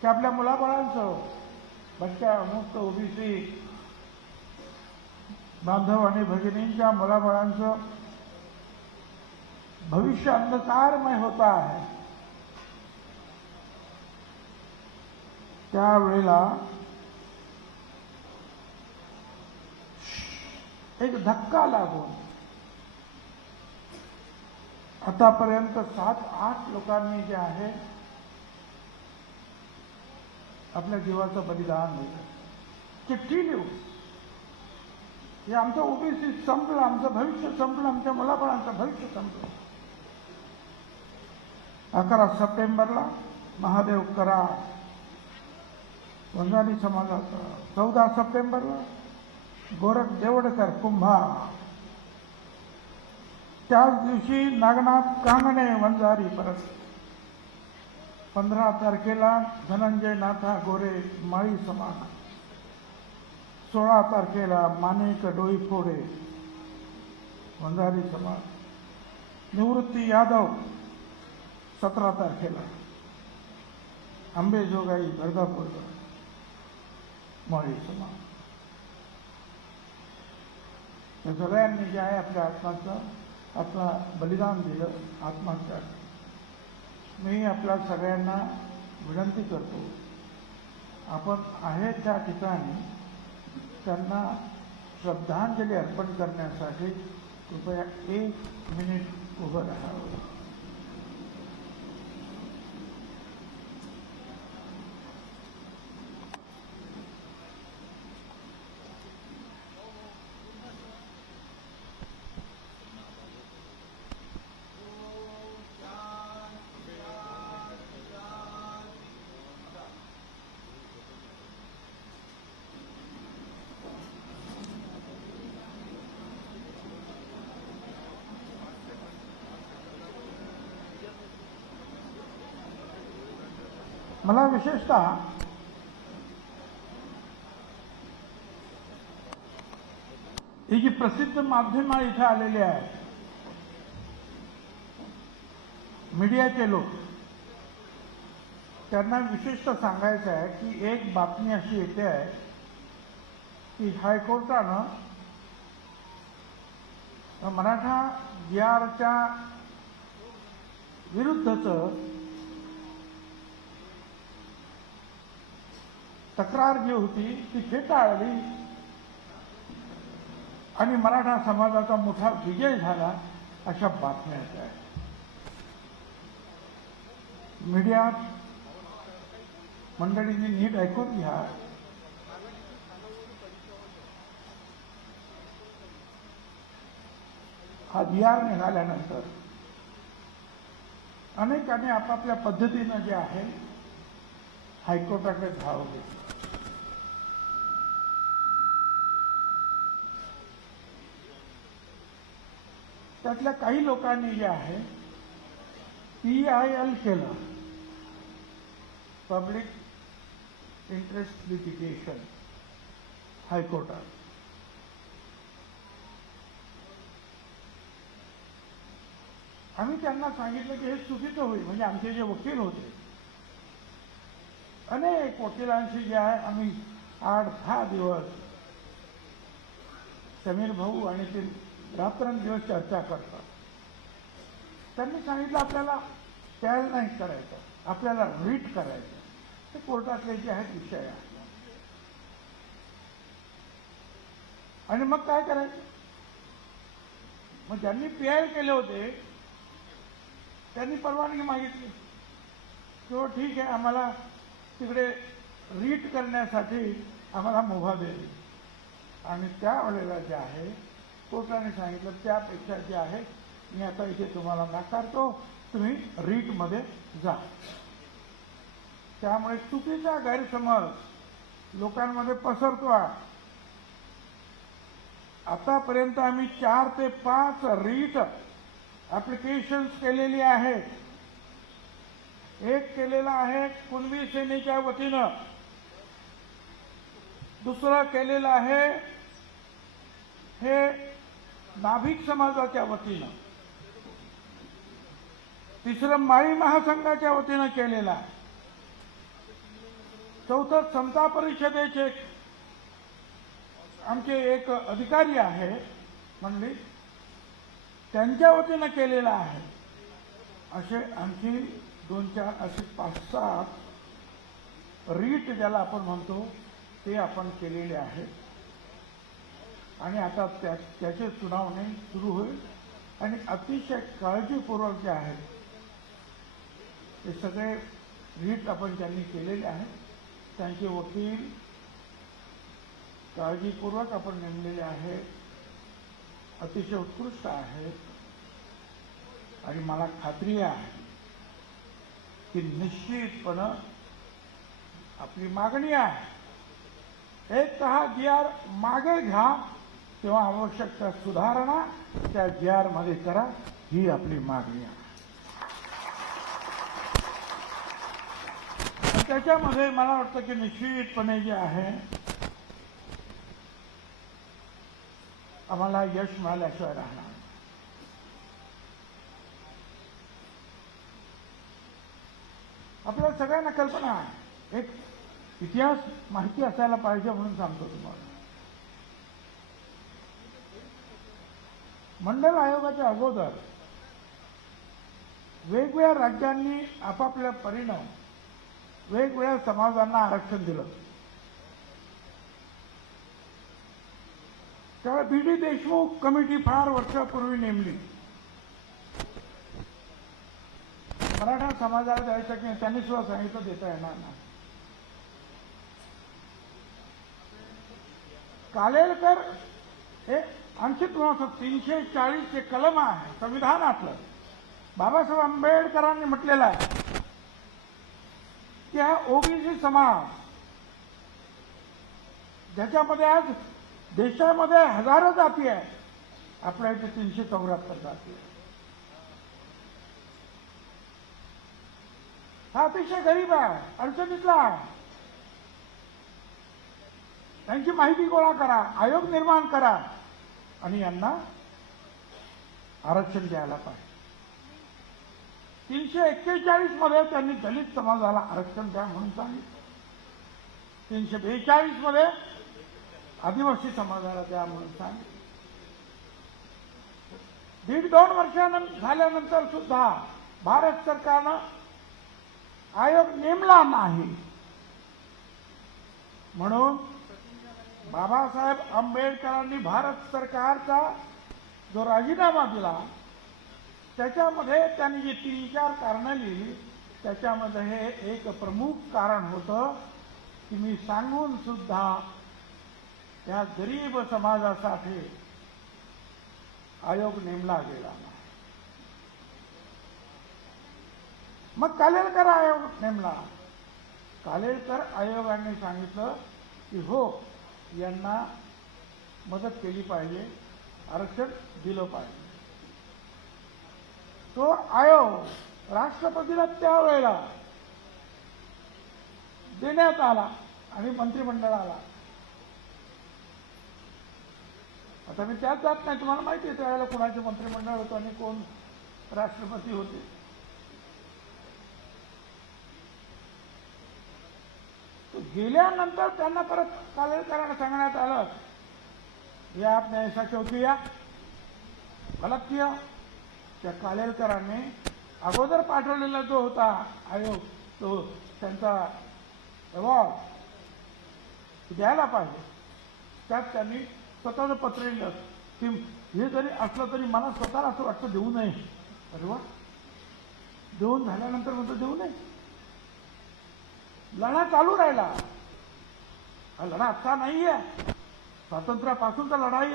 की आपल्या मुलाबाळांचं, भटक्या मुक्त ओबीसी बांधव आणि भगिनींच्या मुलाबाळांचं भविष्य अंधकारमय होत आहे। त्यावेळेला एक धक्का लागून आतापर्यंत 7-8 लोकांनी जे आहे आपल्या जीवाचं बलिदान दिलं। चिठ्ठी लिहू हे आमचं ओबीसी संपलं, आमचं भविष्य संपलं, आमच्या मुलाबाळांचं भविष्य संपलं। 11 सप्टेंबरला महादेव कराड वंजारी समाजाचा, 14 सप्टेंबरला गोरख देवडकर कुंभार, त्याच दिवशी नागनाथ कांगणे वंजारी परत, 15 तारखेला धनंजय नाथा गोरे माळी समाज, 16 तारखेला माणिक डोईफोडे वंजारी समाज, निवृत्ती यादव 17 तारखेला अंबेजोगाई बर्दापूर माळी समाज। या सगळ्यांनी जे आहे आपल्या आपलं बलिदान दिलं, आत्महत्या। मी आपल्या सगळ्यांना विनंती करतो, आपण आहे त्या ठिकाणी त्यांना श्रद्धांजली अर्पण करण्यासाठी कृपया 1 मिनिट उभं राहावं। मला विशेषतः ही जी प्रसिद्ध माध्यमं इथे आलेली आहेत, मीडियाचे लोक, त्यांना विशेषतः सांगायचं आहे की एक बातमी अशी येते आहे की हायकोर्टानं मराठा GRच्या विरुद्धचं तक्रार जी होती ती फेटाळली आणि मराठा समाजाचा मोठा विजय झाला, अशा बातम्या येत आहेत। मीडिया मंडळींनी नीट ऐकून घ्या। हा GR निघाल्यानंतर अनेकांनी आपापल्या पद्धतीनं जे आहे हायकोर्टाकडे धाव घेतली। त्यातल्या काही लोकांनी जे आहे PIL केलं, पब्लिक इंटरेस्ट लिटिगेशन, हायकोर्टात। आम्ही त्यांना सांगितलं की हे चुकीचं होईल, म्हणजे आमचे जे वकील होते, अनेक वकिलांशी जे आहे आम्ही 8-10 दिवस समीर भाऊ आणि ते रात्रंदिवस चर्चा करतात। त्यांनी सांगितलं आपल्याला ट्रायल नाही करायचं, आपल्याला रीट करायचं, ते कोर्टातले जे आहेत विषय आहे। आणि मग काय करायचं? मग ज्यांनी PIL केले होते त्यांनी परवानगी मागितली की ठीक आहे, आम्हाला तिकडे रीट करण्यासाठी आम्हाला मुभा द्यावी। आणि त्यावेळेला जे आहे कोर्टाने सांगितलं त्यापेक्षा जे आहे मी आता इथे तुम्हाला नाकारतो, तुम्ही रीटमध्ये जा। त्यामुळे चुकीचा गैरसमज लोकांमध्ये पसरतोय। आतापर्यंत आम्ही 4 ते 5 रीट ॲप्लिकेशन्स केलेली आहेत। एक केलेला आहे कुणबी सेनेच्या वतीनं, दुसरं केलेलं आहे हे नाभिक समाजाच्या वतीनं, तिसरं माळी महासंघाच्या वतीनं केलेलं आहे। चौथं समता परिषदेचे आमचे एक अधिकारी आहे मंडळी, त्यांच्या वतीनं केलेला आहे. असे आणखी 2-4 असे 5-7 रीट ज्याला आपण म्हणतो ते आपण केलेले आहे. आणि आता त्याचे सुनावणी सुरू होईल आणि अतिशय काळजीपूर्वक जे आहे ते सगळे रीट आपण त्यांनी केलेले आहेत. त्यांचे वकील काळजीपूर्वक आपण नेमलेले आहेत, अतिशय उत्कृष्ट आहेत. आणि मला खात्री आहे की निश्चितपणे आपली मागणी आहे, एक तर हा GR मागे घ्या तेव्हा आवश्यक त्या सुधारणा त्या GR मध्ये करा, ही आपली मागणी आहे. त्याच्यामध्ये मला वाटतं की निश्चितपणे जे आहे आम्हाला यश मिळाल्याशिवाय राहणार. आपल्या सगळ्यांना कल्पना आहे, एक इतिहास माहिती असायला पाहिजे म्हणून सांगतो तुम्हाला. मंडल आयोगाच्या अगोदर वेगवेगळ्या राज्यांनी आपापल्या परीनं वेगवेगळ्या समाजांना आरक्षण दिलं. त्यावेळी BD देशमुख कमिटी फार वर्षापूर्वी नेमली. मराठा समाजाला द्यायचं की त्यांनी सुद्धा सांगितलं देता येणार नाही. कालेलकर हे आणखी तुम्हाला 340 कलम आहे संविधानातलं. बाबासाहेब आंबेडकरांनी म्हटलेलं आहे की हा OBC समाज ज्याच्यामध्ये आज देशामध्ये हजारो जाती आहेत, आपल्या इथे 374 जाती आहेत. हा अतिशय गरीब आहे, अडचणीतला आहे. त्यांची माहिती गोळा करा, आयोग निर्माण करा आणि यांना आरक्षण द्यायला पाहिजे. 341 मध्ये त्यांनी दलित समाजाला आरक्षण द्या म्हणून सांगितलं. 342 मध्ये आदिवासी समाजाला द्या म्हणून सांगितलं. 1.5-2 वर्ष झाल्यानंतर सुद्धा भारत सरकारनं आयोग नेमला नाही. म्हणून बाबासाहेब आंबेडकरांनी भारत सरकारचा जो राजीनामा दिला त्याच्यामध्ये त्यांनी जी 3-4 कारणं लिहिली, त्याच्यामध्ये हे एक प्रमुख कारण होतं की मी सांगून सुद्धा त्या गरीब समाजासाठी आयोग नेमला गेला नाही. मग कालेलकर आयोग नेमला. कालेलकर आयोगाने सांगितलं की हो, यांना मदत केली पाहिजे, आरक्षण दिलं पाहिजे. तो आयोग राष्ट्रपतीला त्यावेळेला देण्यात आला आणि मंत्रिमंडळाला. आता मी त्यात जात नाही, तुम्हाला माहिती आहे त्यावेळेला कोणाचे मंत्रिमंडळ होतं आणि कोण राष्ट्रपती होते. गेल्यानंतर त्यांना परत कालेलकरांना सांगण्यात आलं ये आपने ऐसा क्यों किया, गलत किया. त्या कालेलकरांनी अगोदर पाठवलेला जो होता आयोग, तो त्यांचा अहवाल द्यायला पाहिजे. त्यात त्यांनी स्वतःचं पत्र लिहिलं की हे जरी असलं तरी मला स्वतःला असं वाटतं देऊ नये. अरे वा, देऊन झाल्यानंतर म्हणतो देऊ नये. लढा चालू राहिला. हा लढा आता नाहीये, स्वातंत्र्यापासूनचा लढाई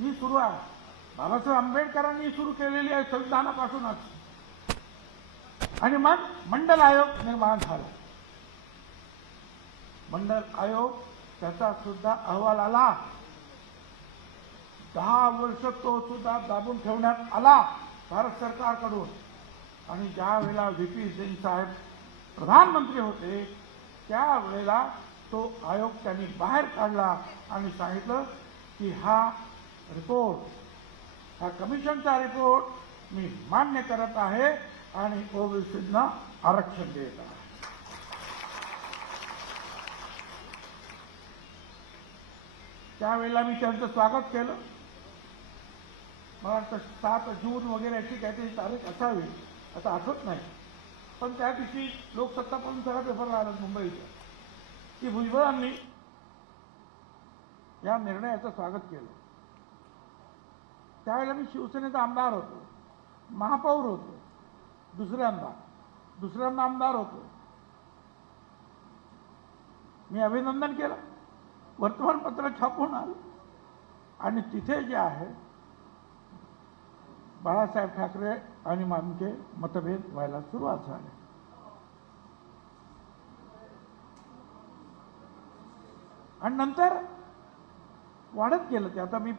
ही सुरू आहे. बाबासाहेब आंबेडकरांनी सुरू केलेली आहे संविधानापासूनच. आणि मग मंडल आयोग निर्माण झाला. मंडल आयोग त्याचा सुद्धा अहवाल आला. 10 वर्ष तो सुद्धा दाबून ठेवण्यात आला भारत सरकारकडून. आणि ज्या वेळेला VP सिंग साहेब प्रधानमंत्री होते त्यावेळेला तो आयोग त्यांनी बाहेर काढला आणि सांगितलं की हा रिपोर्ट, हा कमिशनचा रिपोर्ट मी मान्य करत आहे आणि OBCना आरक्षण देत आहे. त्यावेळेला मी त्यांचं स्वागत केलं. मला वाटतं 7 जून वगैरे अशी काहीतरी तारीख असावी, आता आठवत नाही. पण त्या दिवशी लोकसत्ता पण सगळा पेपरला आला मुंबईच्या, की भुजबळांनी या निर्णयाचं स्वागत केलं. त्यावेळेला मी शिवसेनेचा आमदार होतो, महापौर होतो, दुसऱ्यांदा आमदार होतो. मी अभिनंदन केलं, वर्तमानपत्र छापून आलं आणि तिथे जे आहे बाळासाहेब ठाकरे आणि आमचे मतभेद व्हायला सुरुवात झाली. आणि नंतर वाढत गेलं ते. आता मी